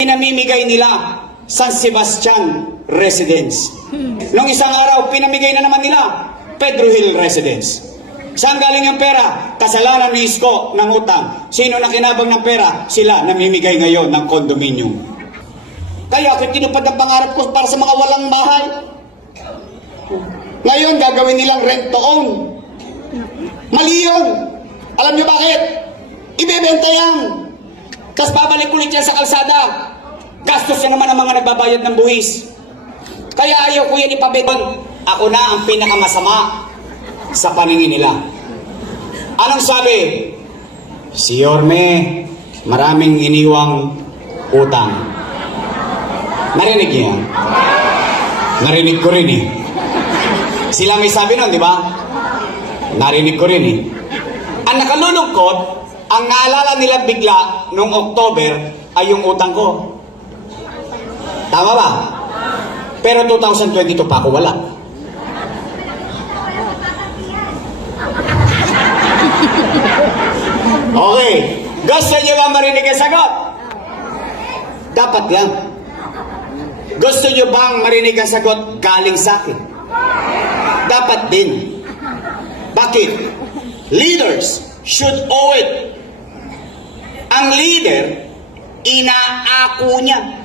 pinamimigay nila San Sebastian Residence. Nung isang araw, pinamigay na naman nila Pedro Hill Residence. Saan galing ang pera? Kasalanan ni Isko ng utang. Sino na kinabang ng pera? Sila namimigay ngayon ng kondominium. Kaya kung tinupad ang pangarap ko para sa mga walang bahay, ngayon gagawin nilang rent to own. Mali yun. Alam niyo bakit? Ibebenta yan. Tapos babalik ulit yan sa kalsada. Gastos yan naman ang mga nagbabayad ng buwis. Kaya ayaw ko yan ipabibon. Ako na ang pinakamasama sa paningin nila. Anong sabi? Si Yorme, maraming iniwang utang. Narinig niyo yan? Narinig ko rin eh. Sila may sabi nun, di ba? Narinig ko rin eh. Ang nakalulungkot, ang naalala nila bigla noong October ay yung utang ko. Tama ba? Pero 2022 pa ako wala. Okay. Gusto niyo ba marinig ang sagot? Dapat lang. Gusto niyo bang marinig ang sagot galing sa akin? Dapat din. Bakit? Leaders should owe it. Ang leader, inaako niya,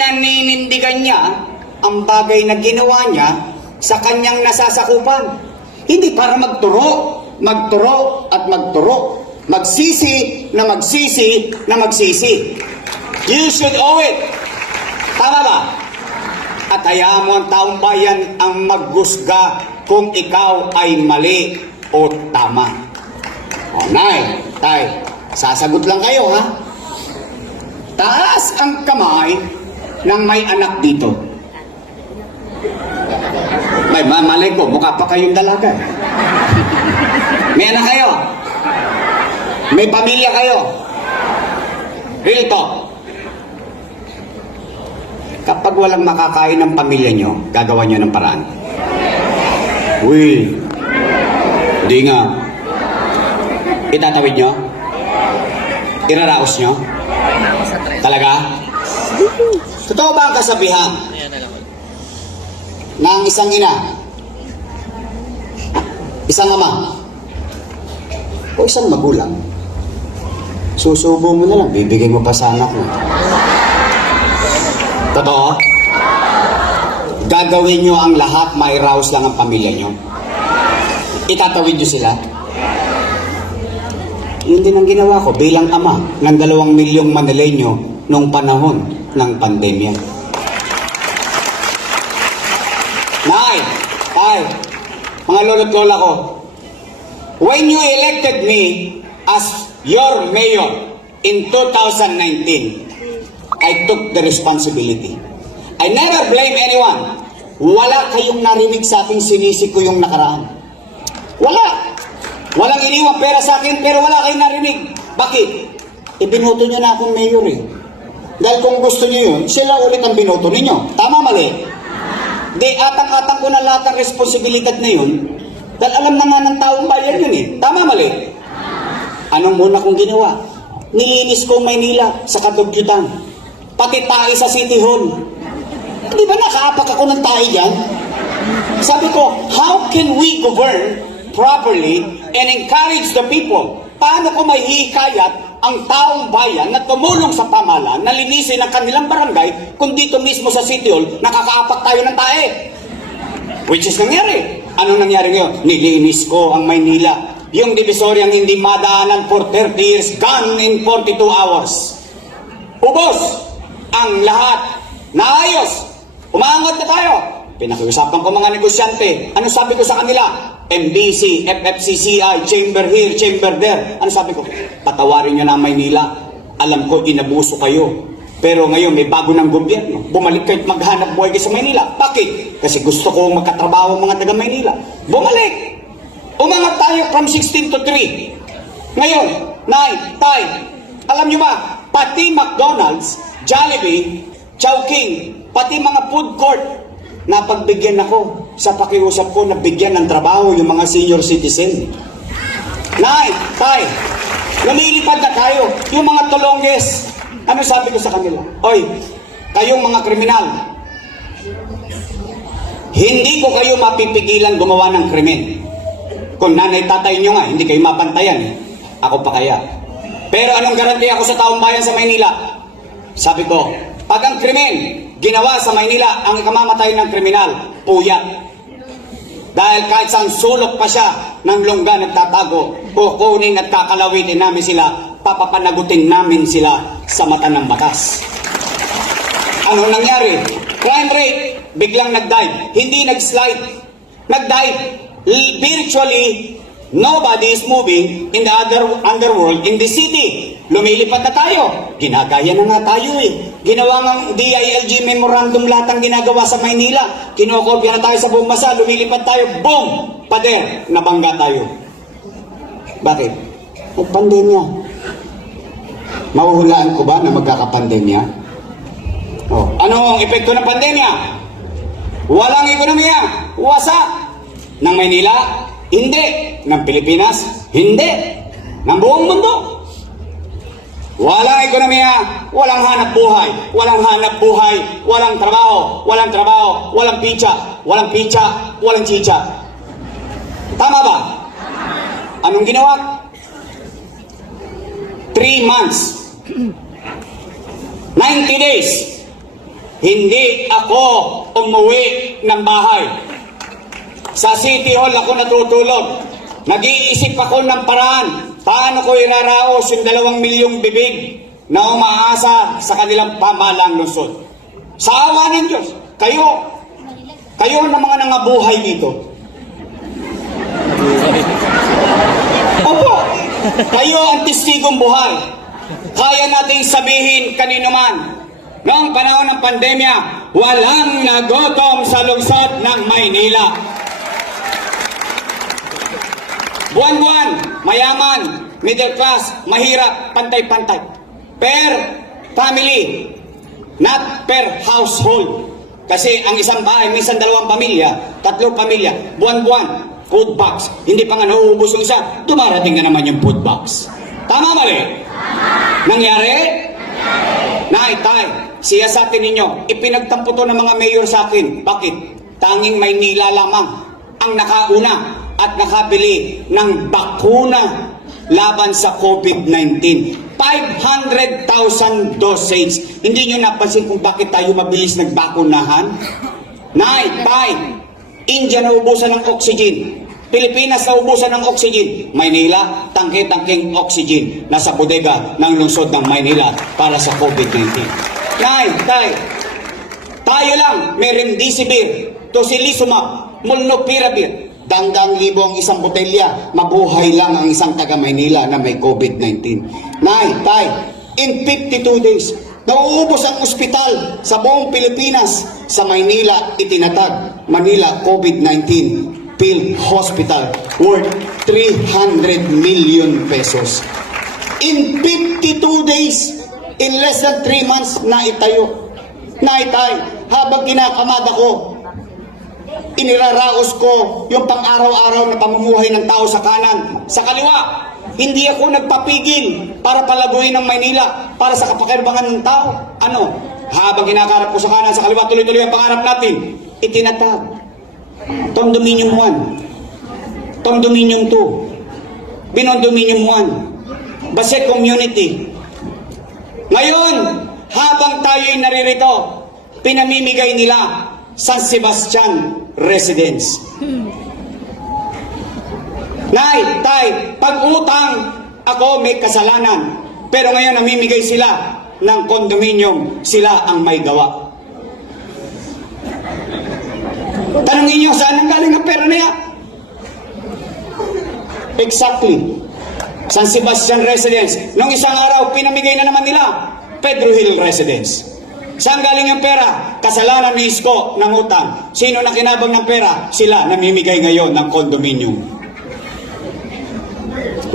pinaninindigan niya ang bagay na ginawa niya sa kanyang nasasakupan. Hindi para magturo, magturo at magturo. Magsisi na magsisi na magsisi. You should owe it. Tama ba? At hayaan mo ang taong bayan ang maghusga kung ikaw ay mali o tama. O, Nay, Tay, sasagot lang kayo ha. Taas ang kamay ng may anak dito. May mamalay ko, mukha pa kayong dalaga. May anak kayo. May pamilya kayo. Real talk. Kapag walang makakain ng pamilya nyo, gagawa nyo ng paraan. Uy, di nga. Itatawid nyo? Iraraos nyo? Talaga? Totoo ba ang kasabihan ang isang ina, isang ama, o isang magulang, susubo mo na lang, bibigay mo pa sa anak mo. Totoo? Gagawin nyo ang lahat, mairaos lang ang pamilya nyo. Itatawid nyo sila. Yun din ang ginawa ko bilang ama ng dalawang milyong Manileño noong panahon ng pandemya. Nay, tay, mga lolo't lola ko, when you elected me as your mayor in 2019, I took the responsibility. I never blame anyone. Wala kayong narinig sa akin sinisi ko yung nakaraan. Wala. Walang iniwang pera sa akin pero wala kayong narinig. Bakit? Ibinuto nyo na akong mayor eh. Dahil kung gusto nyo yun, sila ulit ang binoto ninyo. Tama mali? Di atang-atang ko na lahat ng responsibilidad na yun. Dahil alam na nga ng taong bayan yun eh. Tama mali? Anong muna kong ginawa? Nilinis ko ang Maynila sa kadugyutan. Pati tayo sa City Hall. Di ba nakaapak ako ng tayo dyan? Sabi ko, how can we govern properly and encourage the people? Paano ko may hikayat ang taong bayan na tumulong sa pamahalaan na linisin ang kanilang barangay kung dito mismo sa City Hall nakakaapak tayo ng tae? Which is nangyari. Anong nangyari ngayon? Nilinis ko ang Maynila. Yung divisoryang hindi madaanan for 30 years, gone in 42 hours. Ubos ang lahat. Naayos. Umaangat na tayo. Pinakiusapan ko mga negosyante. Ano sabi ko sa kanila? MBC, FFCCI, chamber here, chamber there. Ano sabi ko? Patawarin nyo na ang Maynila. Alam ko, inabuso kayo. Pero ngayon, may bago ng gobyerno. Bumalik kayo maghanap buhay kayo sa Maynila. Bakit? Kasi gusto ko magkatrabaho ang mga taga Maynila. Bumalik! Umangat tayo from 16 to 3. Ngayon, 9, 10. Alam nyo ba, pati McDonald's, Jollibee, Chowking, pati mga food court, napagbigyan ako sa pakiusap ko na bigyan ng trabaho yung mga senior citizen. Nay, tay, lumilipad na tayo. Yung mga tulongges, Ano sabi ko sa kanila? Oy, kayong mga kriminal, hindi ko kayo mapipigilan gumawa ng krimen. Kung nanay tatay nyo nga, hindi kayo mapantayan. Ako pa kaya. Pero anong garanti ako sa taong bayan sa Maynila? Sabi ko, pag ang krimen ginawa sa Maynila, ang ikamamatay ng kriminal, puyat. Dahil kahit saan sulok pa siya ng lungga nagtatago, kukunin at kakalawitin namin sila, papapanagutin namin sila sa mata ng batas. Ano nangyari? Crime rate, biglang nag-dive. Hindi nag-slide. Nag-dive. Virtually, nobody is moving in the other underworld in the city. Lumilipat na tayo. Ginagaya na nga tayo eh. Ginawa ng DILG memorandum lahat ang ginagawa sa Maynila. Kinokopya na tayo sa buong masa. Lumilipat tayo. Boom! Pader! Nabangga tayo. Bakit? Nagpandemya. Mahuhulaan ko ba na magkakapandemya? Oh, ano ang epekto ng pandemya? Walang ekonomiya, wasak. Ng Maynila, hindi. Ng Pilipinas, hindi. Ng buong mundo. Walang ekonomiya, walang hanap buhay, walang hanap buhay, walang trabaho, walang trabaho, walang pizza, walang pizza, walang chicha. Tama ba? Anong ginawa? Three months. 90 days. Hindi ako umuwi ng bahay. Sa City Hall ako natutulog. Nag-iisip ako ng paraan. Paano ko iraraos yung dalawang milyong bibig na umaasa sa kanilang pamalang lungsod. Sa awa ng Diyos, kayo, kayo na mga nangabuhay dito. Opo, kayo ang testigong buhay. Kaya nating sabihin kanino man, noong panahon ng pandemya, walang nagotom sa lungsod ng Maynila. Buwan-buwan, mayaman, middle class, mahirap, pantay-pantay. Per family, not per household. Kasi ang isang bahay, minsan dalawang pamilya, tatlong pamilya, buwan-buwan, food box. Hindi pa nga nauubos yung isa, dumarating na naman yung food box. Tama mali? Nangyari? Nay, tay, siya sa atin ninyo, ipinagtampo to ng mga mayor sa akin. Bakit? Tanging Maynila lamang ang nakauna at nakabili ng bakuna laban sa COVID-19. 500,000 dosage. Hindi nyo napansin kung bakit tayo mabilis nagbakunahan? Nay, tay, India naubusan ng oxygen. Pilipinas naubusan ng oxygen. Maynila, tangke-tangking oxygen nasa bodega ng lungsod ng Maynila para sa COVID-19. Nay, tay, tayo lang, may remdesivir, tocilizumab, molnupiravir. Dangdang libo ang isang botelya, mabuhay lang ang isang taga Maynila na may COVID-19. Nay, tay, in 52 days, nauubos ang ospital sa buong Pilipinas. Sa Maynila, itinatag Manila COVID-19 Field Hospital worth 300 million pesos. In 52 days, in less than 3 months, naitayo. Naitay, habang kinakamad ako, iniraraos ko yung pang-araw-araw na pamumuhay ng tao sa kanan. Sa kaliwa, hindi ako nagpapigil para palaguin ng Maynila para sa kapakinabangan ng tao. Ano? Habang kinakarap ko sa kanan, sa kaliwa, tuloy-tuloy ang pangarap natin. Itinatag. Tom Dominion 1. Tom Dominion 2. Binon Dominion 1. Base Community. Ngayon, habang tayo'y naririto, pinamimigay nila San Sebastian Residence. Nay, tay, pag utang, ako may kasalanan. Pero ngayon namimigay sila ng condominium, sila ang may gawa. Tanungin niyo, saan ang galing ang pera na yan? Exactly. San Sebastian Residence. Nung isang araw, pinamigay na naman nila Pedro Hill Residence. Saan galing ang pera? Kasalanan ni Isko ng utang. Sino na kinabang ng pera? Sila namimigay ngayon ng condominium.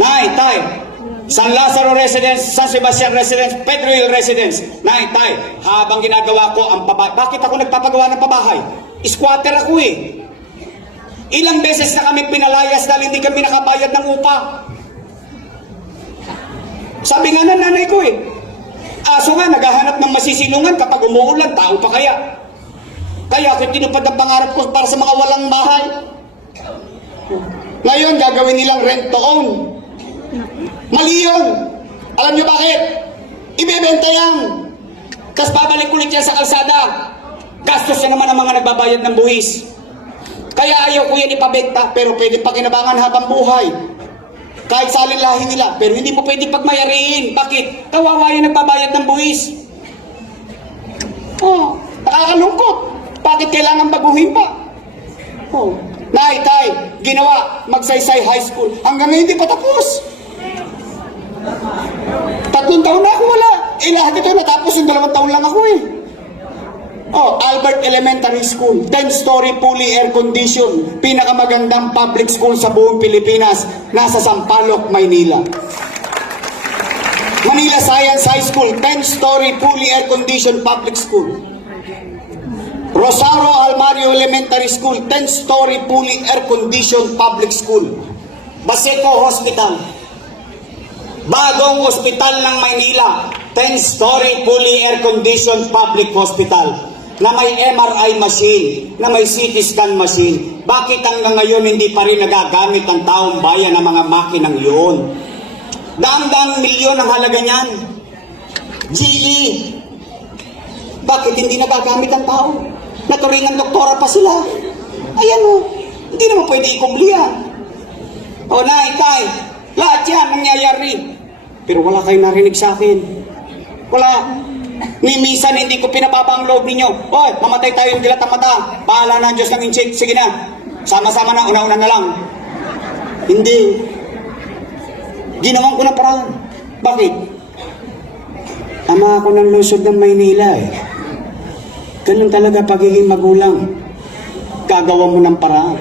Nay, tay, San Lazaro Residence, San Sebastian Residence, Pedro Hill Residence. Nay, tay, habang ginagawa ko ang pabahay, bakit ako nagpapagawa ng pabahay? Squatter ako eh. Ilang beses na kami pinalayas dahil hindi kami nakabayad ng upa. Sabi nga ng nanay ko eh, Aso nga, naghahanap ng masisilungan kapag umuulan, tao pa kaya. Kaya ako tinupad ang pangarap ko para sa mga walang bahay. Ngayon, gagawin nilang rent to own. Mali yun. Alam niyo bakit? Ibebenta yan. Tapos babalik ulit yan sa kalsada. Gastos na naman ang mga nagbabayad ng buwis. Kaya ayaw ko yan ipabenta, pero pwede pakinabangan habang buhay. Kahit sa alilahin nila, pero hindi mo pwede pagmayariin. Bakit? Kawawa yung nagbabayad ng buwis. Oh, nakakalungkot. Bakit kailangan baguhin pa? Oh, Nay, tay, ginawa, magsaysay high school. Hanggang ngayon hindi pa tapos. Tatlong taon na ako wala. Eh lahat ito natapos yung dalawang taon lang ako eh. Oh, Albert Elementary School, 10-story fully air-conditioned, pinakamagandang public school sa buong Pilipinas, nasa Sampaloc, Maynila. Manila Science High School, 10-story fully air-conditioned public school. Rosario Almario Elementary School, 10-story fully air-conditioned public school. Baseco Hospital, bagong ospital ng Maynila, 10-story fully air-conditioned public hospital na may MRI machine, na may CT scan machine. Bakit hanggang ngayon hindi pa rin nagagamit ang taong bayan ng mga makinang yun? Daang-daang milyon ang halaga niyan. GE. Bakit hindi nagagamit ang tao? Naturingan doktora pa sila. Ayan o, hindi naman pwede ikubli yan. O na, ikay, lahat yan nangyayari. Pero wala kayong narinig sa akin. Wala. Ni hindi ko pinababa ang loob ninyo. Oy, mamatay tayo yung dilat ng mata. Bahala na ang Diyos ng inchik. Sige na. Sama-sama na, una-una na lang. Hindi. Ginawan ko ng paraan. Bakit? Ama ako ng lusod ng Maynila eh. Ganun talaga pagiging magulang. Gagawa mo ng paraan.